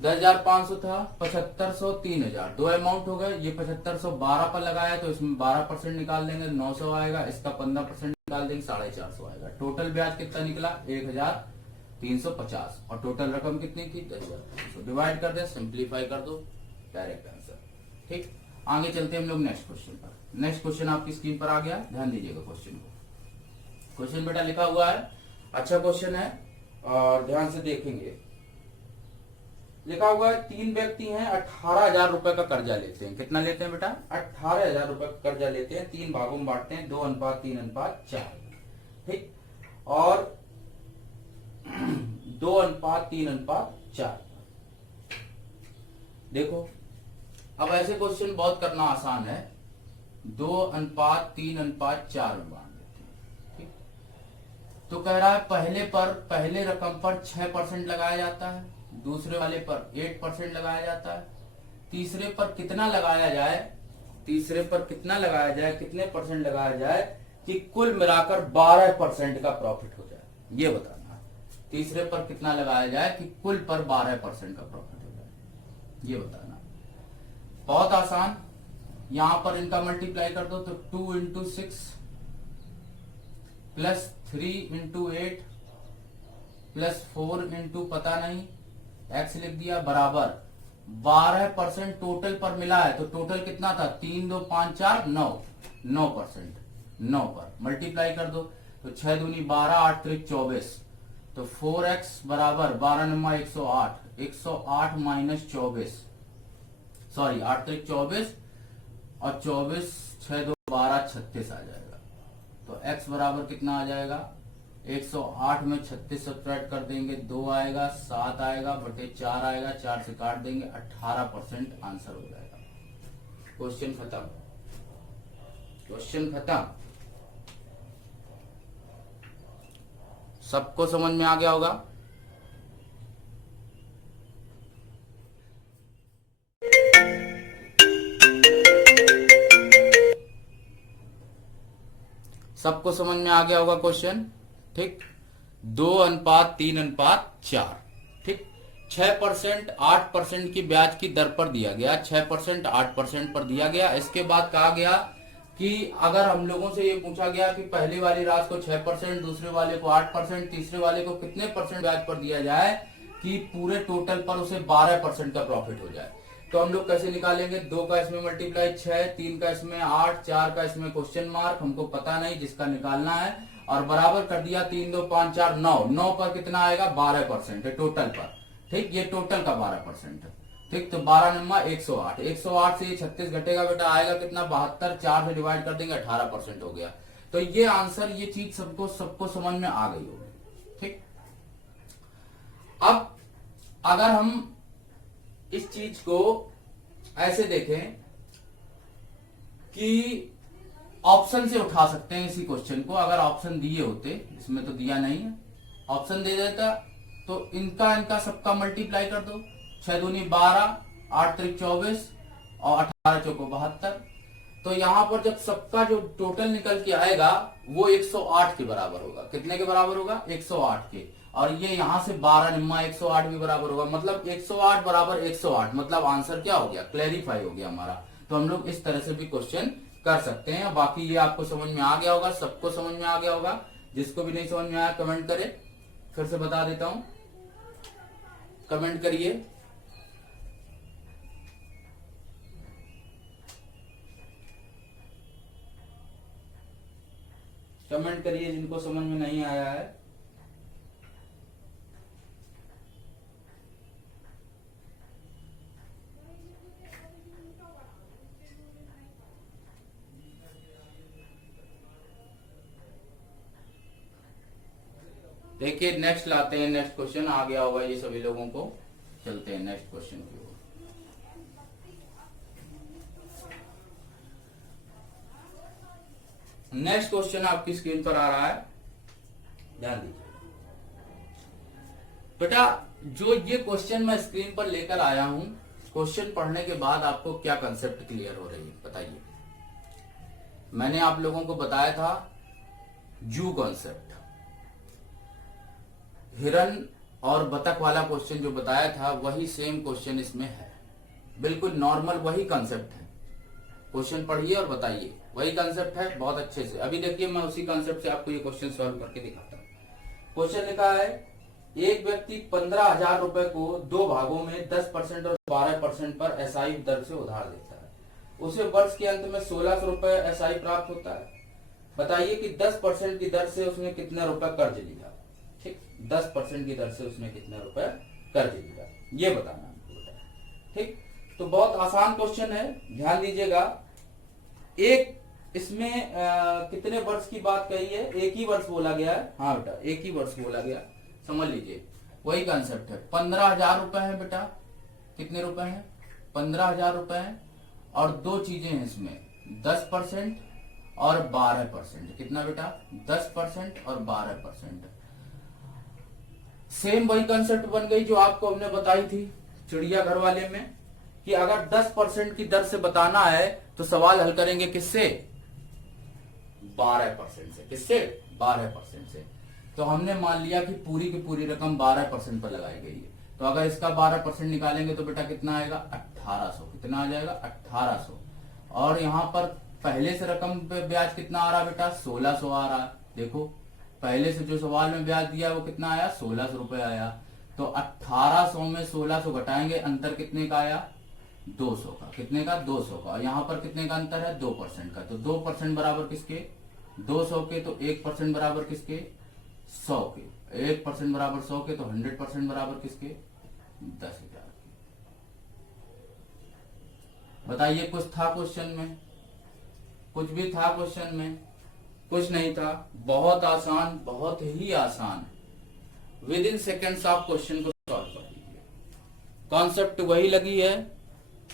10,500 था, 7,500, 3,000, दो अमाउंट हो गए। ये 7,500 12 पर लगाया तो इसमें 12% निकाल देंगे, 900 आएगा। इसका 15% निकाल देंगे, 450 आएगा। टोटल ब्याज कितना निकला? 1,350। और टोटल रकम कितनी थी? 10,500। डिवाइड कर दे, सिंप्लीफाई कर दो, डायरेक्ट आंसर। ठीक, आगे चलते हैं हम लोग नेक्स्ट क्वेश्चन पर। नेक्स्ट क्वेश्चन आपकी स्क्रीन पर आ गया, ध्यान दीजिएगा क्वेश्चन को। क्वेश्चन बेटा लिखा हुआ है, अच्छा क्वेश्चन है और ध्यान से देखेंगे। लिखा हुआ है, 3 व्यक्ति हैं, 18,000 रुपए का कर्जा लेते हैं। कितना लेते हैं बेटा? 18,000 रुपए का कर्जा लेते हैं, 3 भागों में बांटते हैं, 2:3:4। ठीक, और 2:3:4। देखो, अब ऐसे क्वेश्चन बहुत करना आसान है। 2:3:4 में बांट देते हैं। ठीक, तो कह रहा है पहले रकम पर 6% लगाया जाता है, दूसरे वाले पर 8% लगाया जाता है, तीसरे पर कितना लगाया जाए, कितने परसेंट लगाया जाए कि कुल मिलाकर 12% का प्रॉफिट हो जाए, ये बताना है। तीसरे पर कितना लगाया जाए कि कुल पर 12% का प्रॉफिट हो जाए, ये बताना। बहुत आसान, यहां पर इनका मल्टीप्लाई कर दो तो 2 into 6 plus 3 into 8 plus 4 into पता नहीं एक्स लिख दिया, बराबर 12% टोटल पर मिला है। तो टोटल कितना था? 3, 2, 5, 4, 9% 9 पर मल्टीप्लाई कर दो तो 6 दूनी 12, 8 त्रिक 24। तो 4x बराबर 12 नमा 108, 108 माइनस 24, सॉरी 8 त्रिक 24 और 24, 6 2 12, 36 आ जाएगा। तो x बराबर कितना आ जाएगा? 108 में 36 सब्ट्रैक्ट कर देंगे, 2 आएगा, 7 आएगा, बटे 4 आएगा, 4 से काट देंगे, 18% आंसर हो जाएगा। क्वेश्चन खत्म, क्वेश्चन खत्म। सबको समझ में आ गया होगा? सबको समझ में आ गया होगा क्वेश्चन? ठीक, 2:3:4। ठीक, 6% 8% की ब्याज की दर पर दिया गया, 6% 8% पर दिया गया। इसके बाद कहा गया कि अगर हम लोगों से ये पूछा गया कि पहले वाली राशि को 6%, दूसरे वाले को 8%, तीसरे वाले को कितने परसेंट ब्याज पर दिया जाए कि पूरे टोटल पर उसे 12% का प्रॉफिट हो जाए, तो हम लोग कैसे निकालेंगे? 2 का इसमें मल्टीप्लाई 6, 3 का इसमें 8, 4 का इसमें क्वेश्चन मार्क, हमको पता नहीं, जिसका निकालना है, और बराबर कर दिया 3, 2, 5, 4, 9। 9 पर कितना आएगा? 12% है टोटल पर। ठीक, ये टोटल का 12% है। ठीक, तो 12 नंबर 108, 108 से ये 36 घटेगा बेटा, आएगा कितना? 72, 4 से डिवाइड कर देंगे, 18% हो गया। तो ये आंसर, ये चीज सबको समझ में आ गई होगी। ठीक, अब अगर हम इस चीज को ऐसे देखें कि ऑप्शन से उठा सकते हैं इसी क्वेश्चन को, अगर ऑप्शन दिए होते, इसमें तो दिया नहीं है, ऑप्शन दे देता तो इनका सबका मल्टीप्लाई कर दो, 6 दूनी 12, 8 त्रिक 24 और 18 चौको 72। तो यहां पर जब सबका जो टोटल निकल के आएगा वो 108 के बराबर होगा। कितने के बराबर होगा? 108 के। और ये यहां से 12 निम्मा 108 भी बराबर होगा, मतलब 108 बराबर 108, मतलब आंसर क्या हो गया? क्लैरिफाई हो गया हमारा। तो हम लोग इस तरह से भी क्वेश्चन कर सकते हैं। बाकी ये आपको समझ में आ गया होगा, सबको समझ में आ गया होगा। जिसको भी नहीं समझ में आया कमेंट करे, फिर से बता देता हूं, कमेंट करिए। कमेंट करिए जिनको समझ में नहीं आया है। देखिए नेक्स्ट लाते हैं, नेक्स्ट क्वेश्चन आ गया होगा ये सभी लोगों को। चलते हैं नेक्स्ट क्वेश्चन की ओर। नेक्स्ट क्वेश्चन आपकी स्क्रीन पर आ रहा है, ध्यान दीजिए बेटा। जो ये क्वेश्चन मैं स्क्रीन पर लेकर आया हूं, क्वेश्चन पढ़ने के बाद आपको क्या कंसेप्ट क्लियर हो रही है बताइए। मैंने आप लोगों को बताया था जू कॉन्सेप्ट, हिरन और बतख वाला क्वेश्चन जो बताया था वही सेम क्वेश्चन इसमें है, बिल्कुल नॉर्मल वही कंसेप्ट है। क्वेश्चन पढ़िए और बताइए, वही कंसेप्ट है बहुत अच्छे से। अभी देखिए मैं उसी कंसेप्ट से आपको ये क्वेश्चन सॉल्व करके दिखाता हूँ। क्वेश्चन लिखा है, एक व्यक्ति 15,000 रुपए को 2 भागों में 10% और 12% पर एसआई दर से उधार देता है। उसे वर्ष के अंत में 1,600 रुपए एसआई प्राप्त होता है। बताइए कि 10% की दर से उसने कितने रुपए कर्ज लिया। ठीक, 10% की दर से उसने कितने रुपए कर्ज लिया, ये बताना हमको बेटा। ठीक, तो बहुत आसान क्वेश्चन है, ध्यान दीजिएगा। एक इसमें कितने वर्ष की बात कही है, एक ही वर्ष बोला गया है। हाँ बेटा एक ही वर्ष बोला गया, समझ लीजिए वही कंसेप्ट है। 15,000 रुपए है बेटा, कितने रुपए हैं 15,000 रुपए है। और दो चीजें हैं इसमें, 10% और 12%। कितना बेटा 10% और 12%। सेम वही कंसेप्ट बन गई जो आपको हमने बताई थी चिड़ियाघर वाले में, कि अगर 10% की दर से बताना है तो सवाल हल करेंगे किससे, 12% से। किससे, 12% से। तो हमने मान लिया कि पूरी की पूरी रकम 12% पर लगाई गई है, तो अगर इसका 12% निकालेंगे तो बेटा कितना आएगा 1800। कितना आ जाएगा 1800। और यहाँ पर पहले से रकम पे ब्याज कितना आ रहा है बेटा 1600 आ रहा है। देखो पहले से जो सवाल में ब्याज दिया वो कितना आया 1600 रुपए आया। तो 1800 में 1600 घटाएंगे, अंतर कितने का आया 200 का। कितने का 200 का। यहाँ पर कितने का अंतर है 2% का। तो 2% बराबर किसके 200 के। तो 1% बराबर किसके 100 के। 1% बराबर 100 के। तो 100% बराबर किसके 10,000 के। बताइए कुछ था क्वेश्चन में, कुछ भी था क्वेश्चन में, कुछ नहीं था। बहुत आसान, बहुत ही आसान। विद इन सेकेंड्स आप क्वेश्चन को सॉल्व कर लीजिए। कॉन्सेप्ट वही लगी है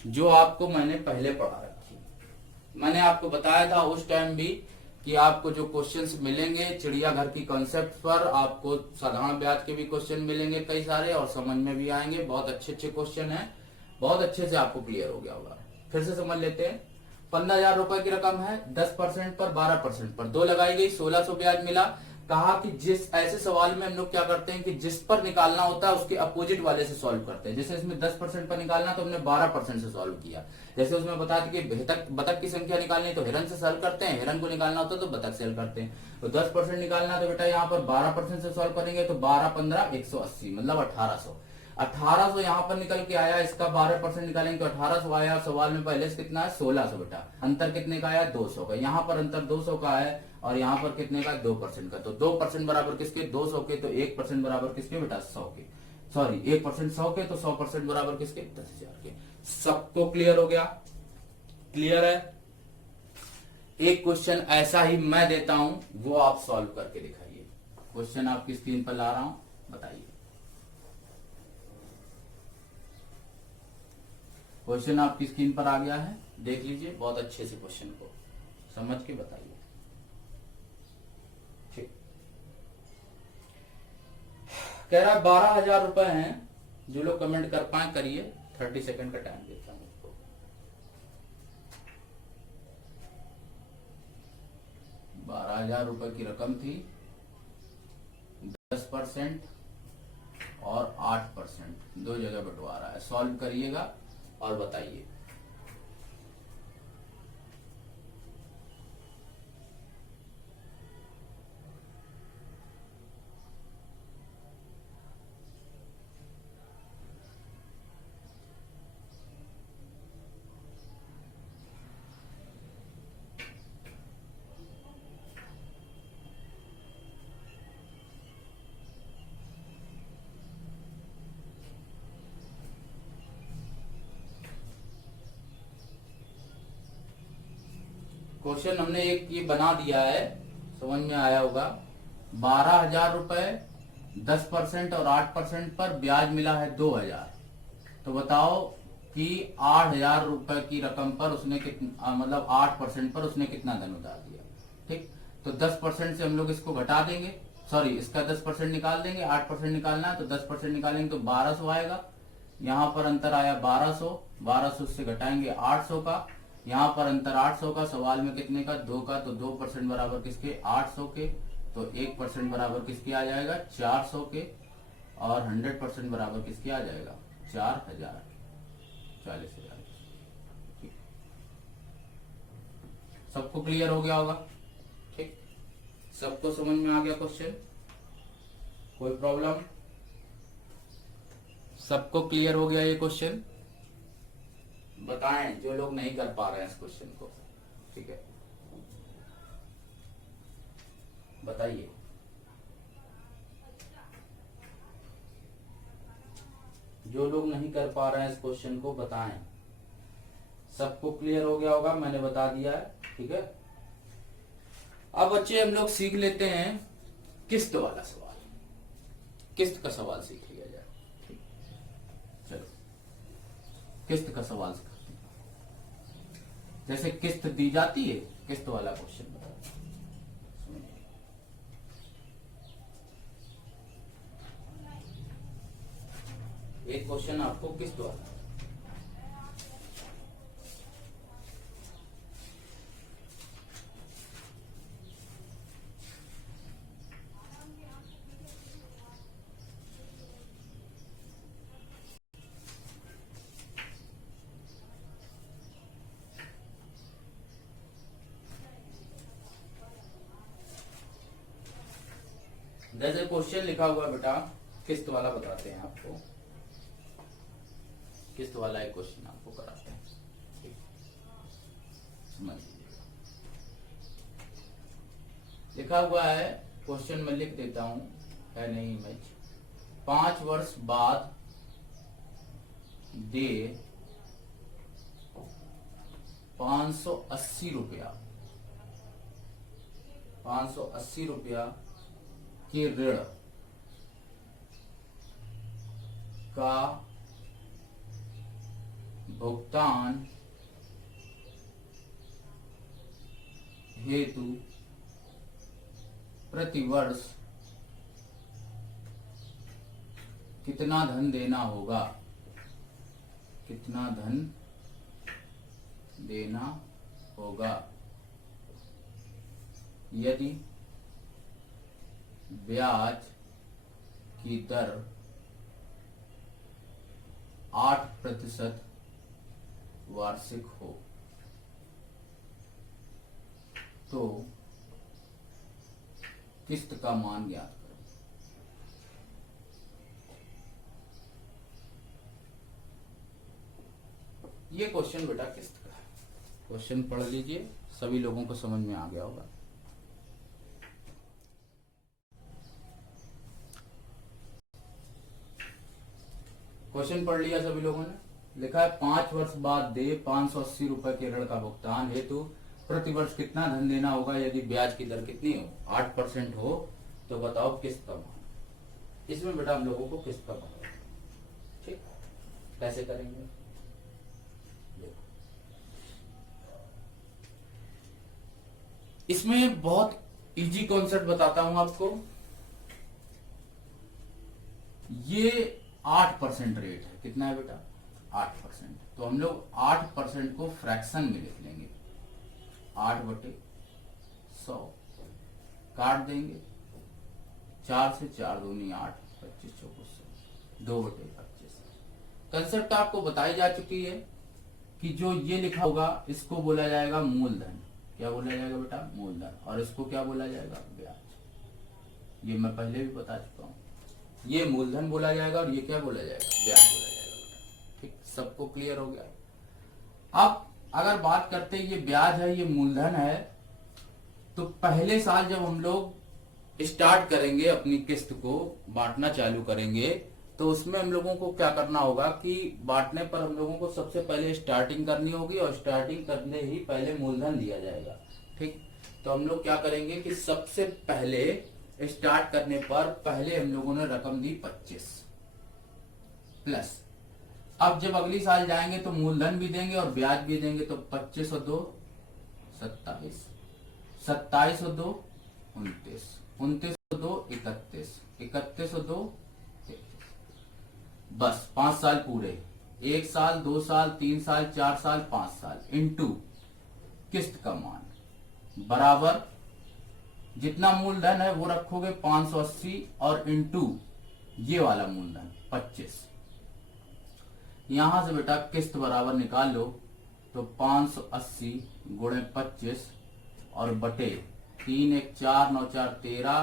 जो आपको मैंने पहले पढ़ा रखी। मैंने आपको बताया था उस टाइम भी कि आपको जो क्वेश्चंस मिलेंगे चिड़ियाघर की कॉन्सेप्ट पर, आपको साधारण ब्याज के भी क्वेश्चन मिलेंगे कई सारे, और समझ में भी आएंगे। बहुत अच्छे अच्छे क्वेश्चन हैं, बहुत अच्छे से आपको क्लियर हो गया होगा। फिर से समझ लेते हैं। 15,000 रुपए की रकम है, 10% पर 12% पर 2 लगाई गई, 1600 ब्याज मिला। कहा कि जिस ऐसे सवाल में हम लोग क्या करते हैं कि जिस पर निकालना होता है उसके अपोजिट वाले से सॉल्व करते हैं। जैसे इसमें 10% पर निकालना तो हमने 12% से सॉल्व किया। जैसे उसमें बताया कि बतख की संख्या निकालनी तो हिरन से सॉल्व करते हैं, हिरन को निकालना होता है तो बतख से करते हैं। तो 10% निकालना तो बेटा यहाँ पर 12% से सॉल्व करेंगे तो 12 15 180 मतलब 1800। 1800 यहाँ पर निकल के आया, इसका 12% निकालेंगे तो 1800 आया। सवाल में पहले से कितना है 1600 बेटा। अंतर कितने का आया 200 का। यहाँ पर अंतर 200 का है और यहाँ पर कितने का 2% का। तो 2% बराबर किसके 200 के। तो 1% बराबर किसके बेटा 100 के। सॉरी 1% 100 के। तो 100% बराबर किसके 10,000 के। सबको क्लियर हो गया, क्लियर है। एक क्वेश्चन ऐसा ही मैं देता हूं, वो आप सॉल्व करके दिखाइए। क्वेश्चन आपकी स्क्रीन पर ला रहा हूं, बताइए। क्वेश्चन आपकी स्क्रीन पर आ गया है, देख लीजिए बहुत अच्छे से क्वेश्चन को समझ के बताइए। ठीक, कह रहा 12,000 रुपए हैं। जो लोग कमेंट कर पाए करिए, 30 सेकंड का टाइम देता हूं उसको। 12,000 रुपए की रकम थी, 10% और 8% दो जगह बंटवारा है। सॉल्व करिएगा और बताइए। क्वेश्चन हमने एक ये बना दिया है, समझ में आया होगा। 12,000 रुपए 10% और 8% पर ब्याज मिला है 2000। तो बताओ कि 8000 रुपए की रकम पर उसने कितना, मतलब 8% पर उसने कितना धन उधार दिया। ठीक, तो 10% से हम लोग इसको घटा देंगे, सॉरी इसका 10% निकाल देंगे, 8% निकालना है तो 10% निकालेंगे तो 1200 आएगा। यहाँ पर अंतर आया 1200 से घटाएंगे 800 का, यहाँ पर अंतर 800 का, सवाल में कितने का, 2 का, तो 2% बराबर किसके, 800 के, तो 1% बराबर किसके आ जाएगा, 400 के, और 100% बराबर किसके आ जाएगा, 4000, 40,000। ठीक, सबको क्लियर हो गया होगा। ठीक, सबको समझ में आ गया क्वेश्चन, कोई प्रॉब्लम, सबको क्लियर हो गया ये क्वेश्चन? बताएं जो लोग नहीं कर पा रहे हैं इस क्वेश्चन को। ठीक है, बताइए। जो लोग नहीं कर पा रहे हैं इस क्वेश्चन को बताएं। सबको क्लियर हो गया होगा, मैंने बता दिया है। ठीक है, अब बच्चे हम लोग सीख लेते हैं किस्त वाला सवाल, किस्त का सवाल सीख लिया जाए। ठीक, चलो किस्त का सवाल सीखते हैं। जैसे किस्त दी जाती है, किस्त वाला क्वेश्चन बताओ। एक क्वेश्चन आपको किस्त वाला, जैसे क्वेश्चन लिखा हुआ बेटा किस्त वाला बताते हैं आपको, किस्त वाला एक क्वेश्चन आपको कराते हैं। ठीक, समझ लीजिएगा। लिखा हुआ है क्वेश्चन, में लिख देता हूं, है नहीं इमेज। 5 वर्ष बाद दे 580 रुपया, 580 रुपया के ऋण का भुगतान हेतु प्रतिवर्ष कितना धन देना होगा, कितना धन देना होगा यदि ब्याज की दर 8% वार्षिक हो, तो किस्त का मान ज्ञात करें। ये क्वेश्चन बेटा किस्त का है। क्वेश्चन पढ़ लीजिए, सभी लोगों को समझ में आ गया होगा। क्वेश्चन पढ़ लिया सभी लोगों ने? लिखा है 5 वर्ष बाद दे 580 रुपए के ऋण का भुगतान हेतु प्रतिवर्ष कितना धन देना होगा यदि ब्याज की दर कितनी हो, 8% हो, तो बताओ किस्त का मान। इसमें बेटा हम लोगों को किस्त का मान, ठीक, कैसे करेंगे? इसमें बहुत इजी कॉन्सेप्ट बताता हूं आपको। ये 8% रेट है, कितना है बेटा? 8%। तो हम लोग 8% को फ्रैक्शन में लिख लेंगे, 8/100 काट देंगे, 4 से 4 दूनी 8, 25 चौको 2/25। कंसेप्ट आपको बताई जा चुकी है कि जो ये लिखा होगा इसको बोला जाएगा मूलधन। क्या बोला जाएगा बेटा? मूलधन। और इसको क्या बोला जाएगा? ब्याज। ये मैं पहले भी बता चुका हूं, ये मूलधन बोला जाएगा और ये क्या बोला जाएगा? ब्याज बोला जाएगा बेटा। ठीक, सबको क्लियर हो गया? अब अगर बात करते हैं ये ब्याज है, ये मूलधन है, तो पहले साल जब हम लोग स्टार्ट करेंगे अपनी किस्त को बांटना चालू करेंगे, तो उसमें हम लोगों को क्या करना होगा कि बांटने पर हम लोगों को सबसे पहले स्टार्टिंग करनी होगी और स्टार्टिंग करने ही पहले मूलधन दिया जाएगा। ठीक, तो हम लोग क्या करेंगे कि सबसे पहले स्टार्ट करने पर पहले हम लोगों ने रकम दी 25 प्लस, अब जब अगली साल जाएंगे तो मूलधन भी देंगे और ब्याज भी देंगे, तो 25 और 2 27, 27 और 2 29, 29 और 2 31, 31 और 2 33। बस 5 साल पूरे, 1 साल 2 साल 3 साल 4 साल 5 साल इनटू किस्त का मान बराबर जितना मूलधन है वो रखोगे 580 और इनटू ये वाला मूलधन 25। यहां से बेटा किस्त बराबर निकाल लो, तो 580 गुणे 25 और बटे 3 1 4 9 4 13,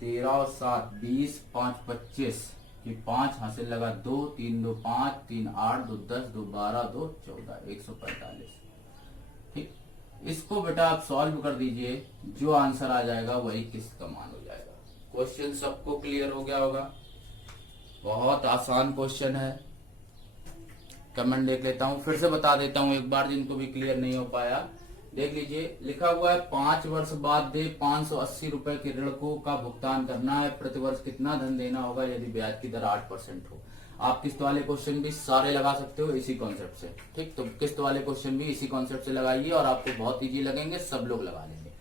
13 और 7 20, 5 25 कि 5 हासिल लगा 2, 3 2 5, 3 8, 2 10, 2 12, 2 14, 145। ठीक, इसको बेटा आप सॉल्व कर दीजिए, जो आंसर आ जाएगा वही किस्त का मान हो जाएगा। क्वेश्चन सबको क्लियर हो गया होगा, बहुत आसान क्वेश्चन है। कमेंट देख लेता हूं, फिर से बता देता हूं एक बार जिनको भी क्लियर नहीं हो पाया, देख लीजिए। लिखा हुआ है 5 वर्ष बाद दे 580 रुपए के ऋण को का भुगतान करना है, प्रतिवर्ष कितना धन देना होगा यदि ब्याज की दर 8% हो। आप किस्त वाले क्वेश्चन भी सारे लगा सकते हो इसी कॉन्सेप्ट से। ठीक, तो किस्त वाले क्वेश्चन भी इसी कॉन्सेप्ट से लगाइए और आपको बहुत इजी लगेंगे, सब लोग लगा लेंगे।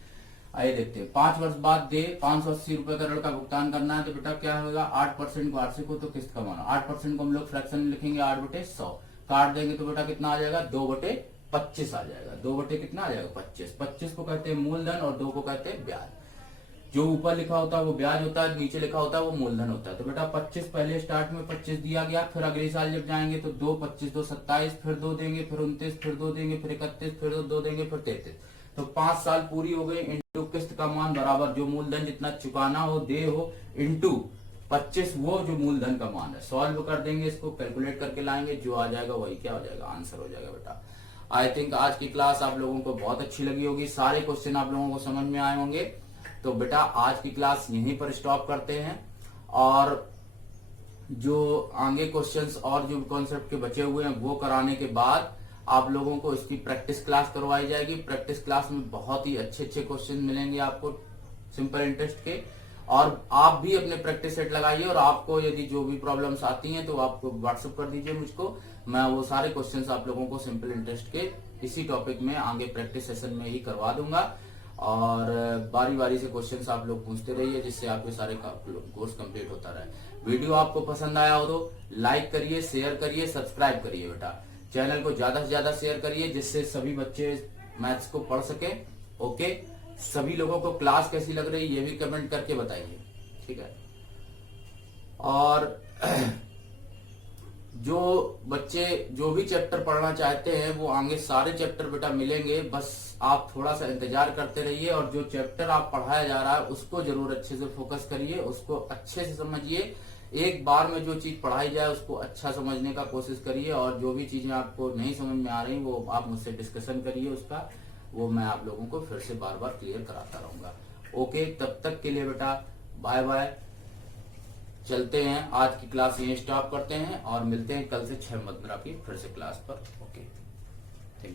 आइए देखते हैं, 5 वर्ष बाद दे 580 रुपए का ऋण का भुगतान करना है, तो बेटा क्या होगा, 8% वार्षिक हो तो किस्त का मान 8% को हम लोग फ्रैक्शन में लिखेंगे 8/100, काट देंगे तो बेटा कितना आ जाएगा 2/25 आ जाएगा। 2 कितना आ जाएगा 25। 25 को कहते हैं मूलधन और 2 को कहते हैं ब्याज। जो ऊपर लिखा होता है वो ब्याज होता है, नीचे लिखा होता है वो मूलधन होता है। तो बेटा 25 पहले स्टार्ट में 25 दिया गया, फिर अगले साल जब जाएंगे तो 2 25 2 27, फिर 2 देंगे, फिर 29, फिर 2 देंगे, फिर 31, फिर 2 देंगे, फिर 33। तो 5 साल पूरी हो गई इंटू किस्त का मान बराबर जो मूलधन जितना चुकाना हो दे हो इंटू 25 वो जो मूलधन का मान है। सॉल्व कर देंगे, इसको कैलकुलेट करके लाएंगे, जो आ जाएगा वही क्या हो जाएगा, आंसर हो जाएगा बेटा। आई थिंक आज की क्लास आप लोगों को बहुत अच्छी लगी होगी, सारे क्वेश्चन आप लोगों को समझ में आए होंगे। तो बेटा आज की क्लास यहीं पर स्टॉप करते हैं, और जो आगे क्वेश्चंस और जो कॉन्सेप्ट के बचे हुए हैं वो कराने के बाद आप लोगों को इसकी प्रैक्टिस क्लास करवाई जाएगी। प्रैक्टिस क्लास में बहुत ही अच्छे अच्छे क्वेश्चन मिलेंगे आपको सिंपल इंटरेस्ट के, और आप भी अपने प्रैक्टिस सेट लगाइए, और आपको यदि जो भी प्रॉब्लम्स आती हैं तो आप व्हाट्सएप कर दीजिए मुझको, मैं वो सारे क्वेश्चंस आप लोगों को सिंपल इंटरेस्ट के इसी टॉपिक में आगे प्रैक्टिस सेशन में ही करवा दूंगा। और बारी बारी से क्वेश्चंस आप लोग पूछते रहिए, जिससे आपके सारे कोर्स कंप्लीट होता रहे। वीडियो आपको पसंद आया हो तो लाइक करिए, शेयर करिए, सब्सक्राइब करिए बेटा। चैनल को ज्यादा से ज्यादा शेयर करिए, जिससे सभी बच्चे मैथ्स को पढ़ सके। ओके, सभी लोगों को क्लास कैसी लग रही है ये भी कमेंट करके बताइए, ठीक है। और जो बच्चे जो भी चैप्टर पढ़ना चाहते हैं वो आगे सारे चैप्टर बेटा मिलेंगे, बस आप थोड़ा सा इंतजार करते रहिए। और जो चैप्टर आप पढ़ाया जा रहा है उसको जरूर अच्छे से फोकस करिए, उसको अच्छे से समझिए। एक बार में जो चीज पढ़ाई जाए उसको अच्छा समझने का कोशिश करिए, और जो भी चीजें आपको नहीं समझ में आ रही वो आप मुझसे डिस्कशन करिए, उसका वो मैं आप लोगों को फिर से बार बार क्लियर कराता रहूंगा। ओके, तब तक के लिए बेटा बाय बाय, चलते हैं। आज की क्लास यहीं स्टॉप करते हैं और मिलते हैं कल से 6 15 की फिर से क्लास पर। ओके।